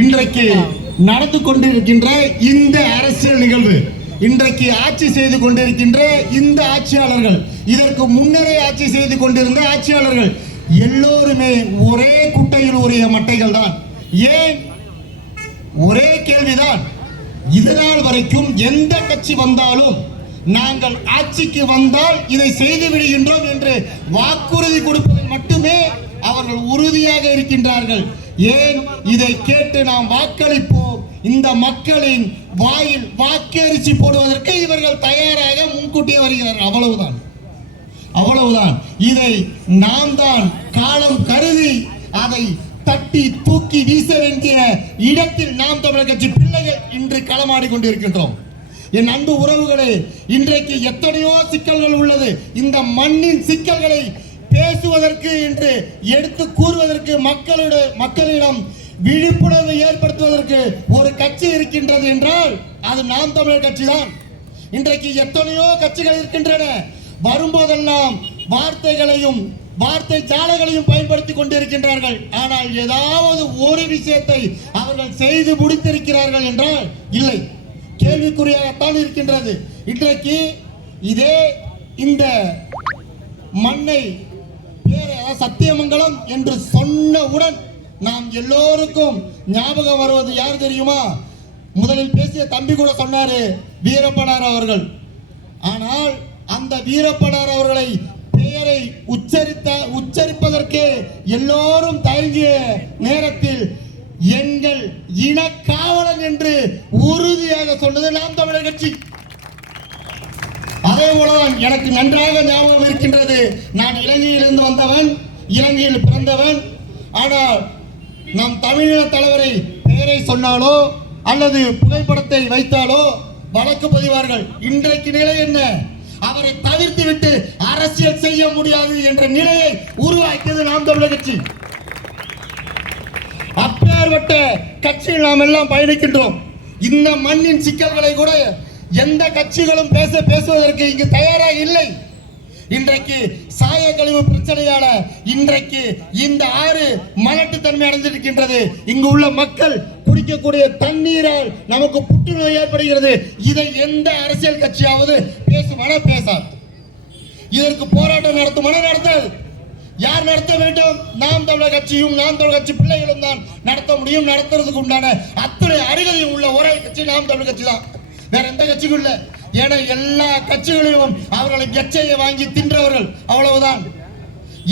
இன்றைக்கு நடந்து கொண்டிருக்கின்ற இந்த அரசியல் நிகழ்வு, இன்றைக்கு ஆட்சி செய்து கொண்டிருக்கின்ற இந்த ஆட்சியாளர்கள், இதற்கு முன்னரே ஆட்சி செய்து கொண்டிருந்த ஆட்சியாளர்கள் எல்லோருமே ஒரே குட்டையில் உரிய மட்டைகள் தான். ஏன்? ஒரே கேள்விதான். இதனால் வரைக்கும் எந்த கட்சி வந்தாலும் நாங்கள் ஆட்சிக்கு வந்தால் இதை செய்து விடுகின்றோம் என்று வாக்குறுதி கொடுப்பதில் மட்டுமே அவர்கள் உறுதியாக இருக்கின்றார்கள். ஏன்? இதை கேட்டு நாம் வாக்களிப்போம், இந்த மக்களின் வாயில் வாக்கரிசி போடுவதற்கு இவர்கள் தயாராக முன்கூட்டியே வருகிறார்கள். அவ்வளவுதான், அவ்வளவுதான். இதை நாம் தான் காலம் கருதி அதை தட்டி தூக்கி வீச வேண்டிய இடத்தில் நாம் தமிழர் கட்சி பிள்ளைகள் இன்று களமாடி கொண்டிருக்கின்றோம். என் அன்பு உறவுகளே, இன்றைக்கு எத்தனையோ சிக்கல்கள் உள்ளது. இந்த மண்ணின் சிக்கல்களை பேசுவதற்கு என்று எடுத்து கூறுவதற்கு மக்களிடம் விழிப்புணர்வை ஏற்படுத்துவதற்கு ஒரு கட்சி இருக்கின்றது என்றால் அது நாம் தமிழர் கட்சி தான். இன்றைக்கு எத்தனையோ கட்சிகள் இருக்கின்றன. வரும்போதெல்லாம் வார்த்தைகளையும் வார்த்தை ஜாலங்களையும் பயன்படுத்தி கொண்டிருக்கின்றார்கள். ஆனால் ஏதாவது ஒரு விஷயத்தை அவர்கள் செய்து முடித்திருக்கிறார்கள் என்றால் இல்லை, கேள்விக்குறியாகத்தான் இருக்கின்றது. இன்றைக்கு இதே இந்த மண்ணை சத்தியமங்கலம் என்று சொன்னவுடன் நாம் எல்லோருக்கும் ஞாபகம் வருவது யார் தெரியுமா? முதலில் பேசிய தம்பி கூட சொன்னாரு, வீரப்பனார் அவர்கள். ஆனால் அந்த வீரப்பனார் அவர்களை பெயரை உச்சரிப்பதற்கு எல்லோரும் தயங்கிய நேரத்தில் எங்கள் இனக்காவலன் என்று உறுதியாக சொன்னது நாம் தமிழர் கட்சி. அதே போலதான் எனக்கு நன்றாக ஞாபகம் இருக்கின்றது. நான் இலங்கையிலிருந்து வந்தவன், இலங்கையில் பிறந்தவன். ஆனால் நம் தமிழீழ தலைவரை பெயரை சொன்னாலோ அல்லது புகைப்படத்தை வைத்தாலோ வழக்கு பதிவார்கள். இன்றைக்கு நிலை என்ன? அவரை தவிர்த்து விட்டு அரசியல் செய்ய முடியாது என்ற நிலையை உருவாக்கியது நாம் தமிழர் கட்சி. அப்பேற்பட்ட கட்சியில் நாம் எல்லாம் பயணிக்கின்றோம். இந்த மண்ணின் சிக்கல்களை கூட எந்த கட்சிகளும் பேசுவதற்கு இங்கு தயாராக இல்லை. இன்றைக்கு சாய கழிவு பிரச்சனையால இன்றைக்கு இந்த ஆறு மலட்டுத்தன்மை அடைந்திருக்கின்றது. இங்கு உள்ள மக்கள் குடிக்கக்கூடிய தண்ணீரால் நமக்கு புற்றுநோய் ஏற்படுகிறது. இதை எந்த அரசியல் கட்சியாவது பேசுமான பேசாது. இதற்கு போராட்டம் நடத்துமான நடத்தாது. யார் நடத்த வேண்டும்? நாம் தமிழர் கட்சியும் நாம் தமிழர் கட்சி பிள்ளைகளும் தான் நடத்த முடியும். நடத்துறதுக்கு உண்டான அத்தனை அருகதையும் உள்ள ஒரே கட்சி நாம் தமிழர் கட்சி தான். வேற எந்த கட்சிக்கும் இல்ல. ஏன்னா எல்லா கட்சிகளையும் அவர்களை எச்சையை வாங்கி தின்றவர்கள், அவ்வளவுதான்.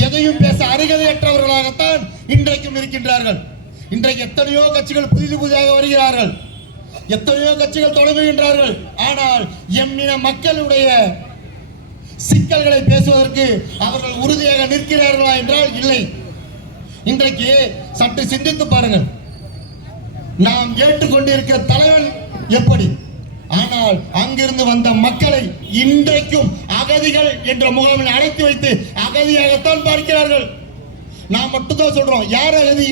எதையும் பேச அருகதையற்றவர்களாகத்தான் இன்றைக்கும் இருக்கின்றார்கள். இன்றைக்கு எத்தனையோ கட்சிகள் புதிதாக வருகிறார்கள், எத்தனையோ கட்சிகள் தொடங்குகின்றார்கள். ஆனால் எம்மின மக்களுடைய சிக்கல்களை பேசுவதற்கு அவர்கள் உறுதியாக நிற்கிறார்களா என்றால் இல்லை. இன்றைக்கு சற்று சிந்தித்து பாருங்கள். நாம் ஏற்றுக்கொண்டிருக்கிற தலைவன் எப்படி? ஆனால் அங்கிருந்து வந்த மக்களை இன்றைக்கும் அகதிகள் என்ற முகாமில் அடைத்து வைத்து அகதியாகத்தான் பார்க்கிறார்கள். நாம் மட்டும்தான் சொல்றோம், யார் அகதி?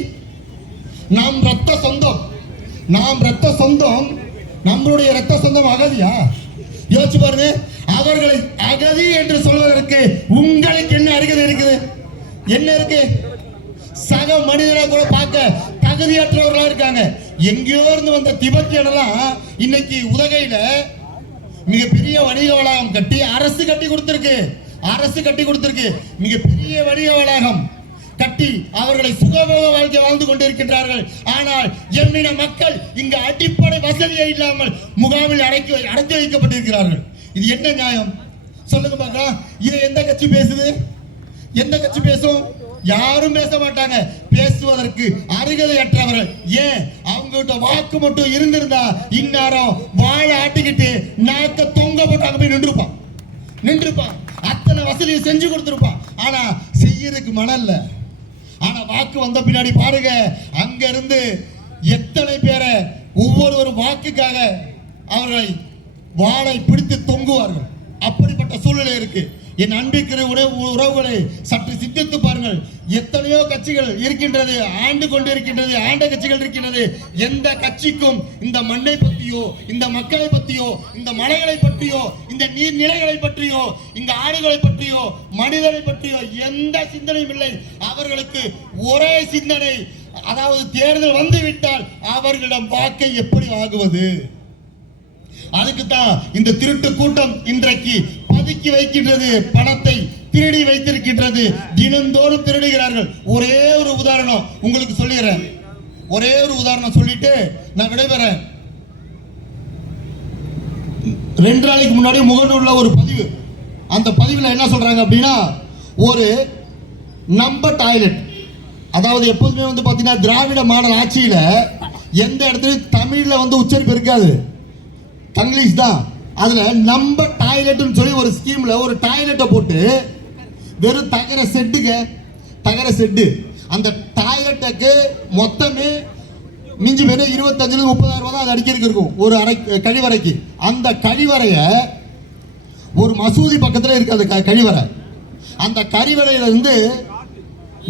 நாம் ரத்த சொந்தம், நாம் ரத்த சொந்தம், நம்மளுடைய ரத்த சொந்தம் அகதியா? யோசிச்சு பாருங்க. அவர்களை அகதி என்று சொல்வதற்கு உங்களுக்கு என்ன அருகதை இருக்குது? என்ன இருக்கு? சக மனிதனை கூட பார்க்க தகுதியற்றவர்களா இருக்காங்க. எங்கேயோ இருந்து வந்த திபெத்தியெல்லாம் இன்னைக்கு உதகையில மிகப்பெரிய வணிக வளாகம் கட்டி அரசு கட்டி கொடுத்திருக்கு. அரசு கட்டி கொடுத்திருக்கு மிகப்பெரிய வணிக வளாகம் கட்டி அவர்களை சுகபோக வாழ்க்கை வாழ்ந்து கொண்டிருக்கின்றார்கள். ஆனால் எம்மின மக்கள் இங்கு அடிப்படை வசதியே இல்லாமல் முகாமில் அடைத்து வைக்கப்பட்டிருக்கிறார்கள். இது என்ன நியாயம்? சொல்லுங்க பார்க்கலாம். இதை எந்த கட்சி பேசுது? எந்த கட்சி பேசும்? யாரும் பேச மாட்டாங்க. பேசுவதற்கு அருகதையற்றவர்கள். ஏன்? அவங்ககிட்ட வாக்கு மட்டும் இருந்திருந்தா இந்நேரம் வாழை ஆட்டிக்கிட்டு நாக்க தொங்க போட்டு அங்க போய் நின்றுப்பான். அத்தனை வசதியை செஞ்சு கொடுத்துருப்பான். ஆனா செய்யறதுக்கு மனம் இல்ல. ஆனா வாக்கு வந்த பின்னாடி பாருங்க, அங்க இருந்து எத்தனை பேரை ஒவ்வொரு வாக்குக்காக அவர்களை வாளை பிடித்து தொங்குவார்கள். அப்படிப்பட்ட சூழ்நிலை இருக்கு. என் அன்பிற்கிற உறவுகளை சற்று சிந்தித்து பாருங்கள். எத்தனையோ கட்சிகள் இருக்கின்றது, ஆண்டு கொண்டு இருக்கின்றது, ஆண்ட கட்சிகள் இருக்கின்றது. எந்த கட்சிக்கும் இந்த மண்ணை பற்றியோ, இந்த மக்களை பற்றியோ, இந்த மலைகளை பற்றியோ, இந்த நீர்நிலைகளை பற்றியோ, இந்த ஆடுகளை பற்றியோ, மனிதனை பற்றியோ எந்த சிந்தனையும் இல்லை. அவர்களுக்கு ஒரே சிந்தனை, அதாவது தேர்தல் வந்துவிட்டால் அவர்களிடம் வாக்கை எப்படி வாங்குவது? அதுக்கு தான் இந்த திருட்டு கூட்டம் இன்றைக்கு பதுக்கி வைக்கின்றது, பணத்தை திருடி வைத்திருக்கின்றது, தினந்தோறும் திருடுகிறார்கள். ஒரே ஒரு உதாரணம் உங்களுக்கு சொல்லிடுறேன், ஒரே ஒரு உதாரணம் சொல்லிட்டு நான் விடைபெறேன். 2 நாளைக்கு முன்னாடி முகநூல்ல ஒரு பதிவு, அந்த பதிவில் என்ன சொல்றாங்க அப்படின்னா, ஒரு நம்பர் டாய்லெட், அதாவது எப்போதுமே வந்து பார்த்தீங்கன்னா திராவிட மாடல் ஆட்சியில் எந்த இடத்துலையும் தமிழில் உச்சரிப்பு இருக்காது, தங்கிலீஷ் தான். அதில் நம்பர் டாய்லெட்னு சொல்லி ஒரு ஸ்கீமில் ஒரு டாய்லெட்டை போட்டு வெறும் தகர செட்டு, அந்த டாய்லெட்டுக்கு மொத்தமே மிஞ்சி பேர் 25,000-30,000 ரூபா தான் அது அடிக்கிறதுக்கு இருக்கும் ஒரு கழிவறைக்கு. அந்த கழிவறையை ஒரு மசூதி பக்கத்தில் இருக்கு அந்த கழிவறை, அந்த கழிவறையிலிருந்து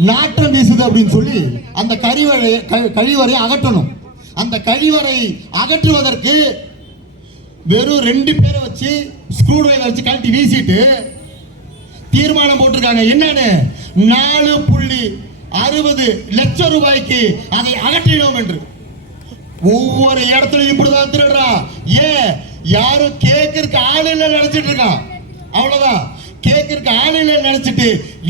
நாற்றம் வீசுது அப்படின்னு சொல்லி அந்த கழிவறை அகற்றணும். அந்த கழிவறை அகற்றுவதற்கு வெறும் 2 பேரை வச்சு ஸ்க்ரூ டிரைவர் வச்சு கழட்டி வீசிட்டு தீர்மானம் போட்டிருக்காங்க. என்னன்னு, 4.60 லட்சம் ரூபாய்க்கு அதை அகற்றினோம் என்று. ஒவ்வொரு இடத்துலையும் இப்படிதான் திருடுறான். ஏன், யாரும் கேட்கறதுக்கு ஆள் இல்லை நினைச்சிட்டு இருக்கான், அவ்வளவுதான். கேட்கறதுக்கு ஆள் இல்லை நினைச்சிட்டு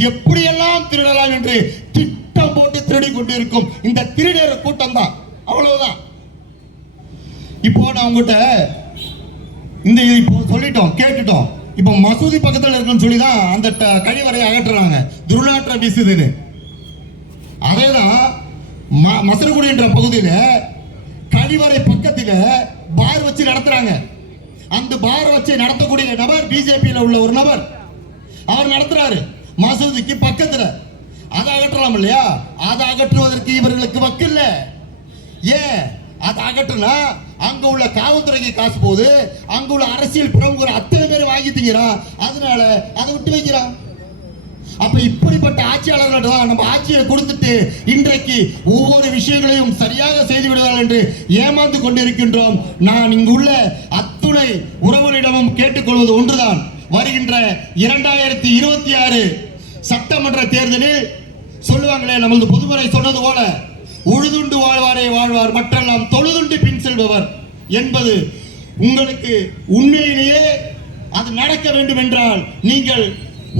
எப்படியெல்லாம் திருடலாம் என்று திட்டம் போட்டு திருடி கொண்டு இருக்கும் இந்த திருடர் கூட்டம் தான், அவ்வளவுதான். இப்போ நான் உங்ககிட்ட இந்த இப்போ சொல்லிட்டோம், கேட்டுட்டோம். இப்போ மசூதி பக்கத்தில் இருக்குன்னு சொல்லி தான் அந்த கழிவறையை அகற்றுறாங்க, துர்நாற்றம் வீசுதுன்னு. அதேதான் மசரகுடி என்ற பகுதியில் கழிவறை பக்கத்தில் பார் வச்சு நடத்துறாங்க. அந்த பார் வச்சு நடத்தக்கூடிய நபர் பிஜேபியில் உள்ள ஒரு நபர், அவர் நடத்துறாரு மசூதிக்கு பக்கத்தில். அதை அகற்றலாம் இல்லையா? அதை அகற்றுவதற்கு இவர்களுக்கு வக்கில்ல. ஏன், அதை அகற்றுனா அங்க உள்ள காவல்துறைக்கு காசு போகுது, அங்க உள்ள அரசியல் பிரமுகர் அத்தனை பேர் வாங்கிட்டீங்களா, அதனால அதை விட்டு வைக்கிறான். அப்ப இப்படிப்பட்ட ஆட்சியாளர்கள் தான் நம்ம ஆட்சியை கொடுத்துட்டு இன்றைக்கு ஒவ்வொரு விஷயங்களையும் சரியாக செய்து விடுவார்கள் என்று ஏமாந்து கொண்டிருக்கின்றோம். நான் இங்கு உள்ள அத்துணை உறவுகளிடமும் கேட்டுக்கொள்வது ஒன்றுதான், வருகின்ற 2026 சட்டமன்ற தேர்தலில் சொல்லுவாங்களே, நமது பொதுமறை சொன்னது போல உழுதுண்டு வாழ்வாரே வாழ்வார், மற்றெல்லாம் தொழுதுண்டு பின் செல்பவர் என்பது உங்களுக்கு உண்மையிலேயே அது நடக்க வேண்டும் என்றால் நீங்கள்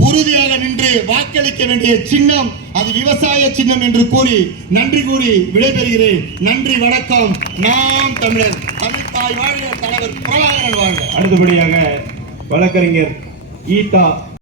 உறுதியாக நின்று வாக்களிக்க வேண்டிய சின்னம் அது விவசாய சின்னம் என்று கூறி நன்றி கூறி விடைபெறுகிறேன். நன்றி, வணக்கம். நாம் தமிழர், தமிழ் தாய் வாழ்க, தலைவர் பிரபாகரன் வாழ்க. அடுத்தபடியாக வழக்கறிஞர் ஈட்டா